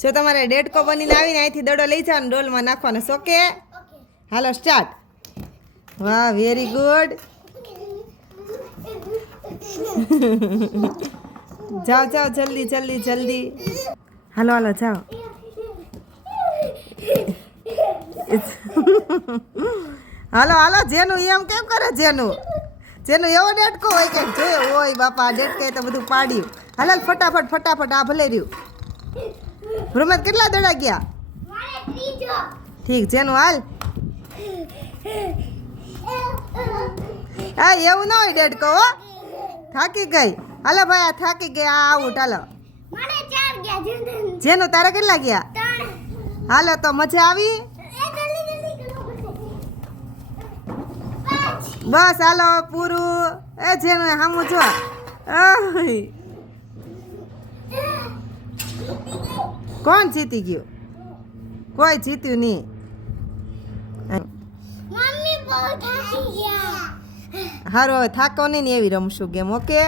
જો તમારે ડેડકો બનીને આવીને અહીંથી દડો લઈ જાવ ને ડોલમાં નાખવાનો ઓકે હાલો સ્ટાર્ટ વાહ વેરી ગુડ જાઓ જાઓ જલ્દી જલ્દી જલ્દી હાલો હાલો જાઓ હાલો હાલો જેનું એમ કેમ કરે જેનું એવો ડેડકો હોય કે જોયો હોય બાપા ડેડકે તો બધું પાડ્યું હાલ ફટાફટ ફટાફટ આ ભલે રહ્યું ભ્રમત કેટલા દડા ગયા ઠીક જેનું હાલ હા એવું ન હોય ડેડકો હો થાકી ગઈ હાલો ભાઈ આ થાકી ગઈ આ આવું ચાલો જેનું તારે કેટલા ગયા હાલો તો મજા આવી બસ હાલો પૂરું એ જેનું સામું જો કોણ જીતી ગયું કોઈ જીત્યું નહીં સારું હવે થાકો નહીં ને એવી રમશું ગેમ ઓકે